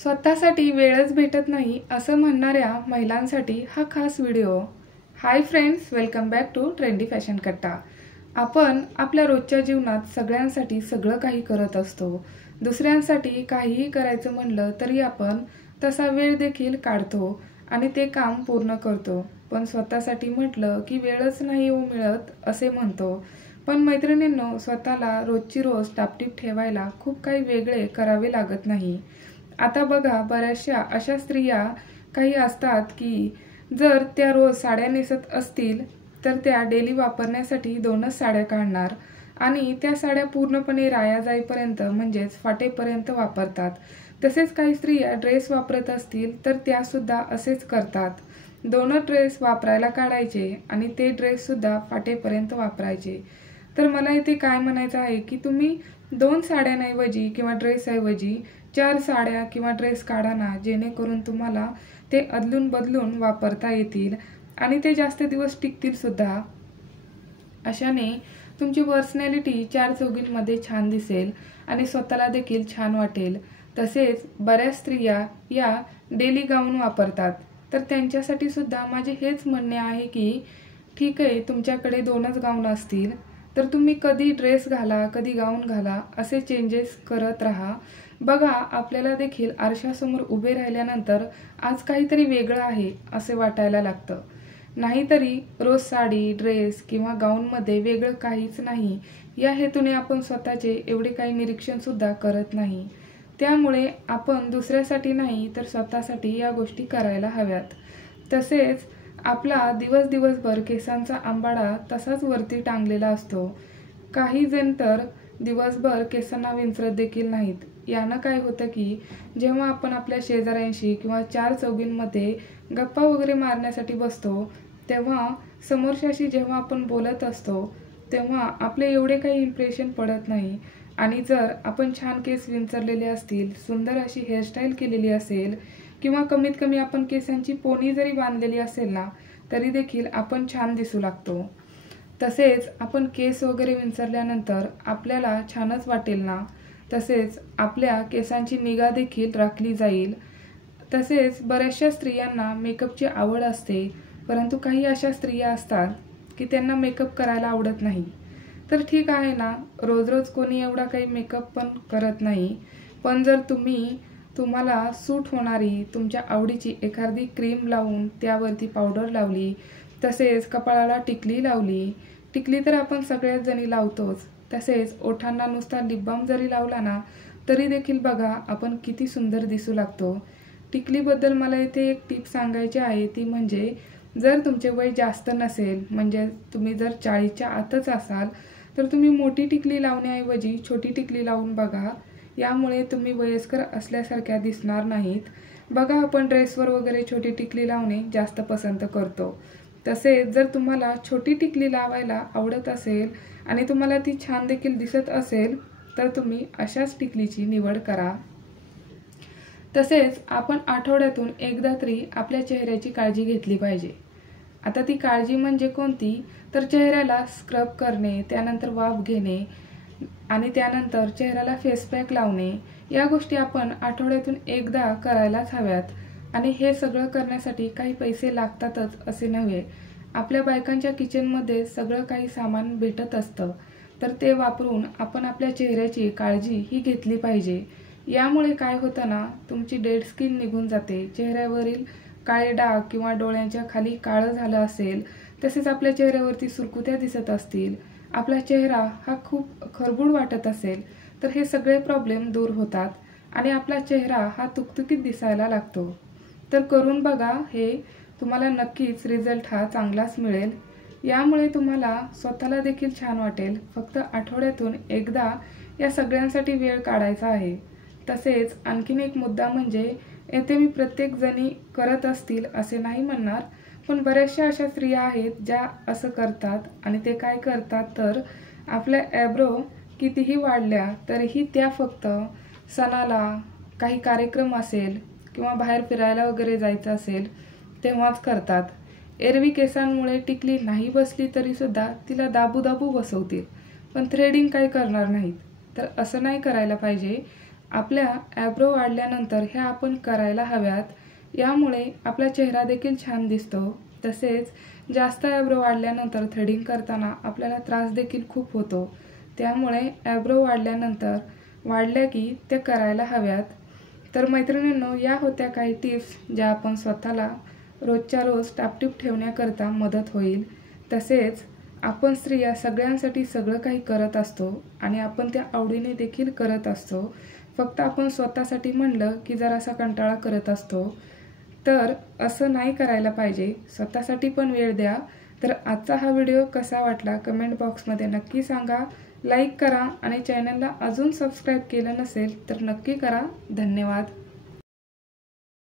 स्वतःसाठी वेळच भेटत नाही असं म्हणणाऱ्या महिलांसाठी हा खास व्हिडिओ। Hi friends, welcome back to trendy fashion कट्टा। आपण आपल्या रोजच्या जीवनात सगळ्यांसाठी सगळं काही करत असतो। दुसऱ्यांसाठी काहीही करायचं म्हणलं तरी आपण तसा वेळ देखील काढतो आणि ते काम पूर्ण करतो, पण स्वतःसाठी म्हटलं की वेळच नाही मिळत असे म्हणतो। पण मैत्रिणींनो, स्वतःला रोजची रोज टापटीप ठेवायला खूप काही वेगळे करावे लागत नाही। आता बघा, बऱ्याचशा अशा स्त्रिया काही असतात की जर त्या रोज साड्या नेसत असतील तर त्या डेली वापरण्यासाठी 2च साड्या काढणार आणि त्या साड्या पूर्णपणे राया जाईपर्यंत म्हणजेच फाटेपर्यंत वापरतात। तसेच काही स्त्रिया ड्रेस वापरत असतील तर त्या सुद्धा असेच करतात, 2च ड्रेस वापरायला काढायचे आणि ते ड्रेस सुद्धा फाटेपर्यंत वापरायचे। तर मला इथे काय म्हणायचं आहे की तुम्ही 2 साड्यांऐवजी किंवा ड्रेसऐवजी 4 साड्या किंवा ड्रेस काढा ना, जेणेकरून तुम्हाला ते अदलून बदलून वापरता येतील आणि ते जास्त दिवस टिकतील सुद्धा। अशाने तुमची पर्सनॅलिटी 4 चौघींमध्ये छान दिसेल आणि स्वतःला देखील छान वाटेल। तसेच बऱ्याच स्त्रिया या डेली गाऊन वापरतात, तर त्यांच्यासाठी सुद्धा माझे हेच म्हणणे आहे की ठीक आहे, तुमच्याकडे 2च गाऊन असतील तर तुम्ही कधी ड्रेस घाला कधी गाऊन घाला, असे चेंजेस करत राहा। बघा, आपल्याला देखील आरशासमोर उभे राहिल्यानंतर आज काहीतरी वेगळं आहे असे वाटायला लागतं। नाहीतरी रोज साडी ड्रेस किंवा गाऊनमध्ये वेगळं काहीच नाही या हेतूने आपण स्वतःचे एवढे काही निरीक्षण सुद्धा करत नाही। त्यामुळे आपण दुसऱ्यासाठी नाही तर स्वतःसाठी या गोष्टी करायला हव्यात। तसेच आपला दिवसभर केसांचा आंबाडा तसाच वरती टांगलेला असतो। काही जण तर दिवसभर केसांना विंचरत देखील नाहीत। यानं काय होतं की जेव्हा आपण आपल्या शेजाऱ्यांशी किंवा 4 चौघींमध्ये गप्पा वगैरे मारण्यासाठी बसतो तेव्हा समोरच्याशी जेव्हा आपण बोलत असतो तेव्हा आपले एवढे काही इम्प्रेशन पडत नाही। आणि जर आपण छान केस विंचरलेले असतील, सुंदर अशी हेअरस्टाईल केलेली असेल किंवा कमीत कमी आपण केसांची पोनी जरी बांधलेली असेल ना, तरी देखील आपण छान दिसू लागतो। तसेच आपण केस वगैरे विंचरल्यानंतर आपल्याला छानच वाटेल ना। तसेच आपल्या केसांची निगा देखील राखली जाईल। तसेच बऱ्याचशा स्त्रियांना मेकअपची आवड असते, परंतु काही अशा स्त्रिया असतात की त्यांना मेकअप करायला आवडत नाही। तर ठीक आहे ना, रोज रोज कोणी एवढा काही मेकअप पण करत नाही, पण जर तुम्हाला सूट होणारी तुमच्या आवडीची एखादी क्रीम लावून त्यावरती पावडर लावली, तसेच कपाळाला टिकली लावली, टिकली तर आपण सगळ्याच जणी लावतोच, तसेच ओठांना नुसता लिप बाम जरी लावला ना तरी देखील बघा आपण किती सुंदर दिसू लागतो। टिकलीबद्दल मला इथे एक टिप सांगायची आहे, ती म्हणजे जर तुमचे वय जास्त नसेल, म्हणजे तुम्ही जर 40च्या आतच असाल तर तुम्ही मोठी टिकली लावण्याऐवजी छोटी टिकली लावून बघा। यामुळे तुम्ही वयस्कर असल्यासारख्या दिसणार नाहीत। बघा, आपण ड्रेसवर वगैरे छोटी टिकली लावणे जास्त पसंत करतो। तसेच जर तुम्हाला छोटी टिकली लावायला आवडत असेल आणि तुम्हाला ती छान देखील दिसत असेल तर तुम्ही अशाच टिकलीची निवड करा। तसेच आपण आठवड्यातून एकदा तरी आपल्या चेहऱ्याची काळजी घेतली पाहिजे। आता ती काळजी म्हणजे कोणती, तर चेहऱ्याला स्क्रब करणे, त्यानंतर वाफ घेणे आणि त्यानंतर चेहऱ्याला फेस पॅक लावणे, या गोष्टी आपण आठवड्यातून एकदा करायलाच हव्यात। आणि हे सगळं करण्यासाठी काही पैसे लागतातच असे नव्हे, आपल्या बायकांच्या किचनमध्ये सगळं काही सामान भेटत असतं, तर ते वापरून आपण आपल्या चेहऱ्याची काळजी ही घेतली पाहिजे। यामुळे काय होतं ना, तुमची डेड स्किन निघून जाते, चेहऱ्यावरील काळे डाग किंवा डोळ्यांच्या खाली काळं झालं असेल, तसेच आपल्या चेहऱ्यावरती सुरकुत्या दिसत असतील, आपला चेहरा हा खूप खरबूड वाटत असेल, तर हे सगळे प्रॉब्लेम दूर होतात आणि आपला चेहरा हा तुकतुकीत दिसायला लागतो। तर करून बघा, हे तुम्हाला नक्कीच रिझल्ट हा चांगलाच मिळेल। यामुळे तुम्हाला स्वतःला देखील छान वाटेल। फक्त आठवड्यातून एकदा या सगळ्यांसाठी वेळ काढायचा आहे। तसेच आणखीन एक मुद्दा म्हणजे, येथे मी प्रत्येक जणी करत असतील असे नाही म्हणणार, पण बऱ्याचशा अशा स्त्रिया आहेत ज्या असं करतात आणि ते काय करतात तर आपल्या ॲब्रो कितीही वाढल्या तरीही त्या फक्त सणाला, काही कार्यक्रम असेल किंवा बाहेर फिरायला वगैरे जायचं असेल तेव्हाच करतात। एरवी केसांमुळे टिकली नाही बसली तरी सुद्धा तिला दाबू दाबू बसवतील, पण थ्रेडिंग काही करणार नाहीत। तर असं नाही करायला पाहिजे। आपल्या ॲब्रो वाढल्यानंतर ह्या आपण करायला हव्यात, यामुळे आपला चेहरा देखील छान दिसतो। तसेच जास्त ॲब्रो वाढल्यानंतर थ्रेडिंग करताना आपल्याला त्रास देखील खूप होतो, त्यामुळे ॲब्रो वाढल्या की ते करायला हव्यात। तर मैत्रिणींनो, या होत्या काही टिप्स ज्या आपण स्वतःला रोजच्या रोज टापटीप ठेवण्याकरता मदत होईल। तसेच आपण स्त्रिया सगळ्यांसाठी सगळं काही करत असतो आणि आपण त्या आवडीने देखील करत असतो, फक्त आपण स्वतःसाठी म्हणलं की जरासा कंटाळा करत असतो। तर असं नाही करायला पाहिजे, स्वतःसाठी पण वेळ द्या। तर आजचा हा व्हिडिओ कसा वाटला कमेंट बॉक्समध्ये नक्की सांगा, लाईक करा आणि चॅनलला अजून सबस्क्राईब केलं नसेल तर नक्की करा। धन्यवाद।